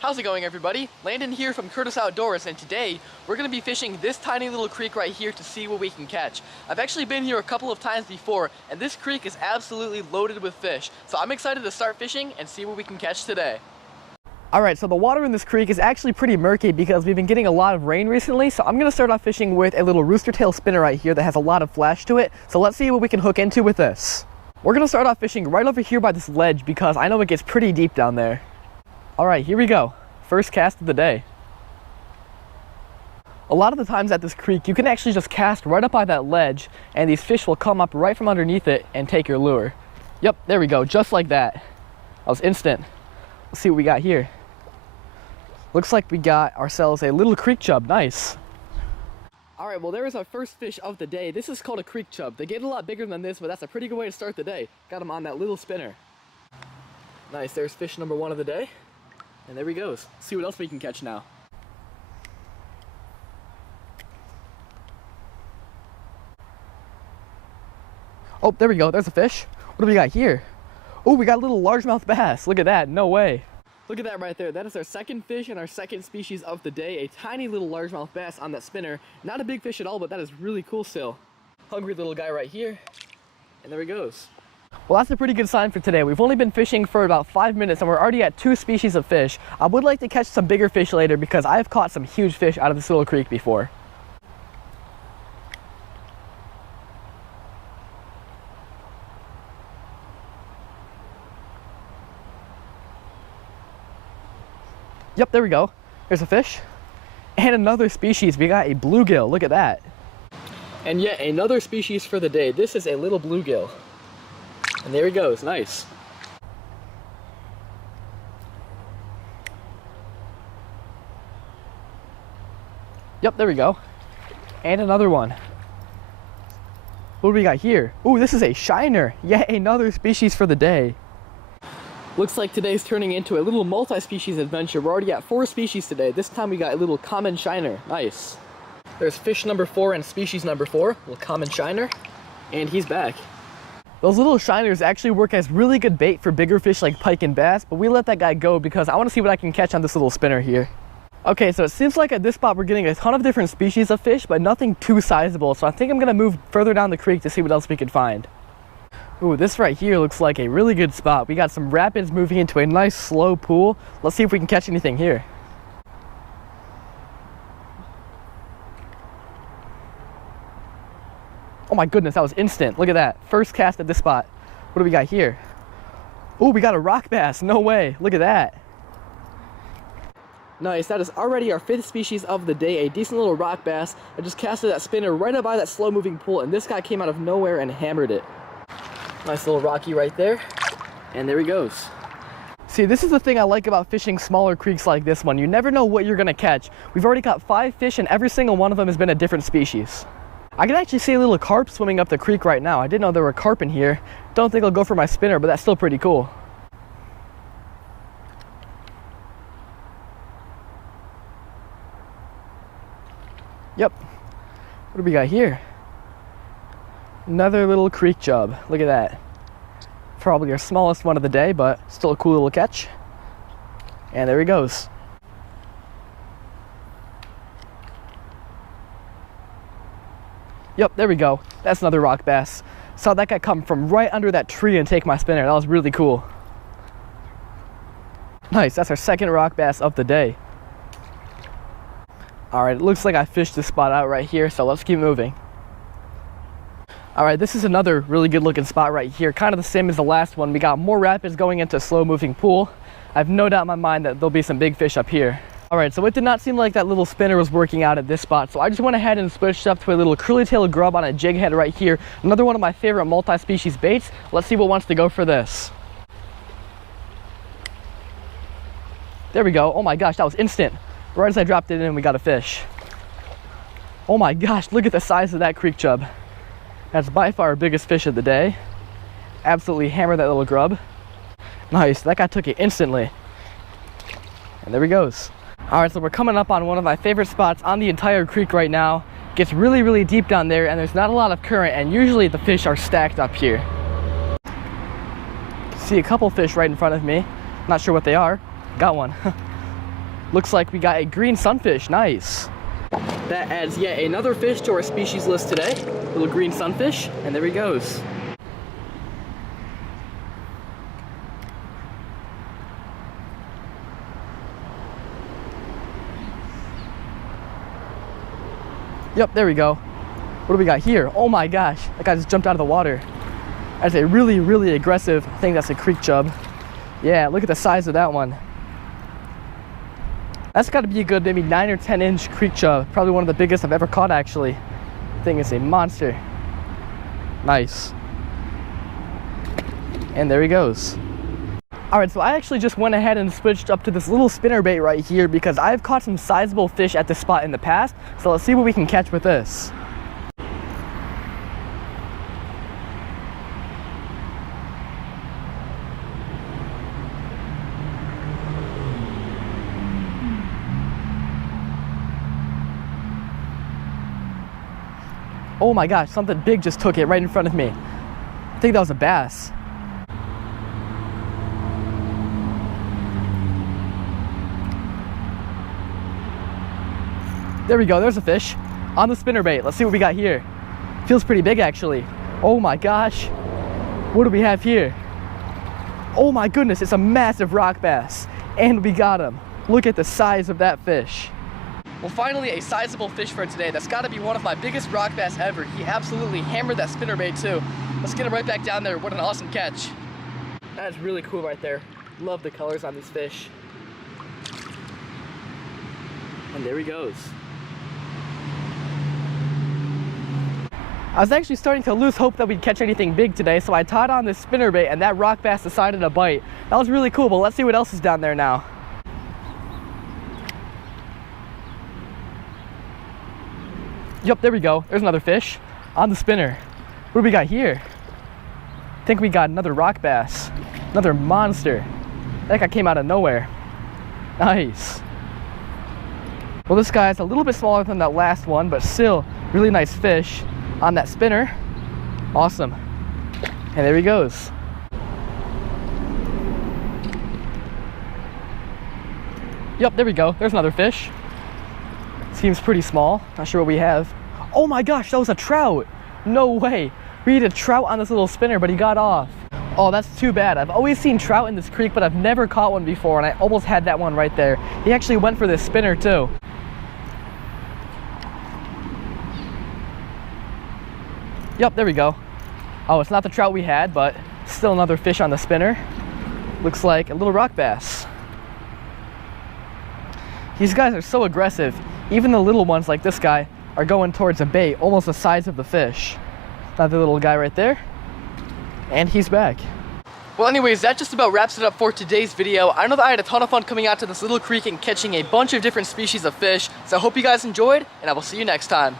How's it going, everybody? Landon here from Curtis Outdoors, and today we're going to be fishing this tiny little creek right here to see what we can catch. I've actually been here a couple of times before, and this creek is absolutely loaded with fish. So I'm excited to start fishing and see what we can catch today. Alright, so the water in this creek is actually pretty murky because we've been getting a lot of rain recently, so I'm going to start off fishing with a little rooster tail spinner right here that has a lot of flash to it. So let's see what we can hook into with this. We're going to start off fishing right over here by this ledge because I know it gets pretty deep down there. Alright, here we go. First cast of the day. A lot of the times at this creek, you can actually just cast right up by that ledge and these fish will come up right from underneath it and take your lure. Yep, there we go, just like that. That was instant. Let's see what we got here. Looks like we got ourselves a little creek chub, nice. Alright, well there is our first fish of the day. This is called a creek chub. They get a lot bigger than this, but that's a pretty good way to start the day. Got him on that little spinner. Nice, there's fish number one of the day. And there he goes. Let's see what else we can catch now. Oh, there we go. There's a fish. What do we got here? Oh, we got a little largemouth bass. Look at that. No way. Look at that right there. That is our second fish and our second species of the day. A tiny little largemouth bass on that spinner. Not a big fish at all, but that is really cool still. Hungry little guy right here. And there he goes. Well, that's a pretty good sign for today. We've only been fishing for about 5 minutes and we're already at 2 species of fish. I would like to catch some bigger fish later because I've caught some huge fish out of this little creek before. Yep, there we go. There's a fish. And another species. We got a bluegill. Look at that. And yet another species for the day. This is a little bluegill. And there he goes, nice. Yep, there we go. And another one. What do we got here? Ooh, this is a shiner. Yet another species for the day. Looks like today's turning into a little multi-species adventure. We're already at 4 species today. This time we got a little common shiner. Nice. There's fish number 4 and species number 4. Little common shiner. And he's back. Those little shiners actually work as really good bait for bigger fish like pike and bass, but we let that guy go because I want to see what I can catch on this little spinner here. Okay, so it seems like at this spot we're getting a ton of different species of fish, but nothing too sizable, so I think I'm going to move further down the creek to see what else we can find. Ooh, this right here looks like a really good spot. We got some rapids moving into a nice slow pool. Let's see if we can catch anything here. Oh my goodness, that was instant. Look at that. First cast at this spot. What do we got here? Oh, we got a rock bass. No way. Look at that. Nice. That is already our 5th species of the day. A decent little rock bass. I just casted that spinner right up by that slow moving pool, and this guy came out of nowhere and hammered it. Nice little rocky right there. And there he goes. See, this is the thing I like about fishing smaller creeks like this one. You never know what you're going to catch. We've already caught 5 fish, and every single one of them has been a different species. I can actually see a little carp swimming up the creek right now. I didn't know there were carp in here. Don't think I'll go for my spinner, but that's still pretty cool. Yep. What do we got here? Another little creek chub. Look at that. Probably our smallest one of the day, but still a cool little catch. And there he goes. Yep, there we go. That's another rock bass. Saw that guy come from right under that tree and take my spinner. That was really cool. Nice, that's our 2nd rock bass of the day. Alright, it looks like I fished this spot out right here, so let's keep moving. Alright, this is another really good looking spot right here. Kind of the same as the last one. We got more rapids going into a slow moving pool. I have no doubt in my mind that there'll be some big fish up here. Alright, so it did not seem like that little spinner was working out at this spot, so I just went ahead and switched up to a little curly-tailed grub on a jig head right here. Another one of my favorite multi-species baits. Let's see what wants to go for this. There we go. Oh my gosh, that was instant. Right as I dropped it in, we got a fish. Oh my gosh, look at the size of that creek chub. That's by far our biggest fish of the day. Absolutely hammered that little grub. Nice, that guy took it instantly. And there he goes. Alright, so we're coming up on one of my favorite spots on the entire creek right now. It gets really, really deep down there and there's not a lot of current, and usually the fish are stacked up here. See a couple fish right in front of me. Not sure what they are. Got one. Looks like we got a green sunfish, nice. That adds yet another fish to our species list today. Little green sunfish, and there he goes. Yep, there we go. What do we got here? Oh my gosh, that guy just jumped out of the water. That's a really, really aggressive, I think that's a creek chub. Yeah, look at the size of that one. That's got to be a good maybe 9 or 10 inch creek chub. Probably one of the biggest I've ever caught actually. Thing is a monster. Nice. And there he goes. Alright, so I actually just went ahead and switched up to this little spinnerbait right here because I've caught some sizable fish at this spot in the past. So let's see what we can catch with this. Oh my gosh, something big just took it right in front of me. I think that was a bass. There we go, there's a fish on the spinnerbait. Let's see what we got here. Feels pretty big actually. Oh my gosh, what do we have here? Oh my goodness, it's a massive rock bass. And we got him. Look at the size of that fish. Well, finally a sizable fish for today. That's got to be one of my biggest rock bass ever. He absolutely hammered that spinnerbait too. Let's get him right back down there. What an awesome catch. That is really cool right there. Love the colors on these fish. And there he goes. I was actually starting to lose hope that we'd catch anything big today, so I tied on this spinnerbait and that rock bass decided to bite. That was really cool, but let's see what else is down there now. Yep, there we go. There's another fish on the spinner. What do we got here? I think we got another rock bass. Another monster. That guy came out of nowhere. Nice. Well, this guy's a little bit smaller than that last one, but still really nice fish on that spinner. Awesome. And there he goes. Yep, there we go. There's another fish. Seems pretty small. Not sure what we have. Oh my gosh, that was a trout. No way. We had a trout on this little spinner, but he got off. Oh, that's too bad. I've always seen trout in this creek, but I've never caught one before, and I almost had that one right there. He actually went for this spinner too. Yep, there we go. Oh, it's not the trout we had, but still another fish on the spinner. Looks like a little rock bass. These guys are so aggressive. Even the little ones like this guy are going towards a bait, almost the size of the fish. Another little guy right there. And he's back. Well, anyways, that just about wraps it up for today's video. I know that I had a ton of fun coming out to this little creek and catching a bunch of different species of fish. So I hope you guys enjoyed, and I will see you next time.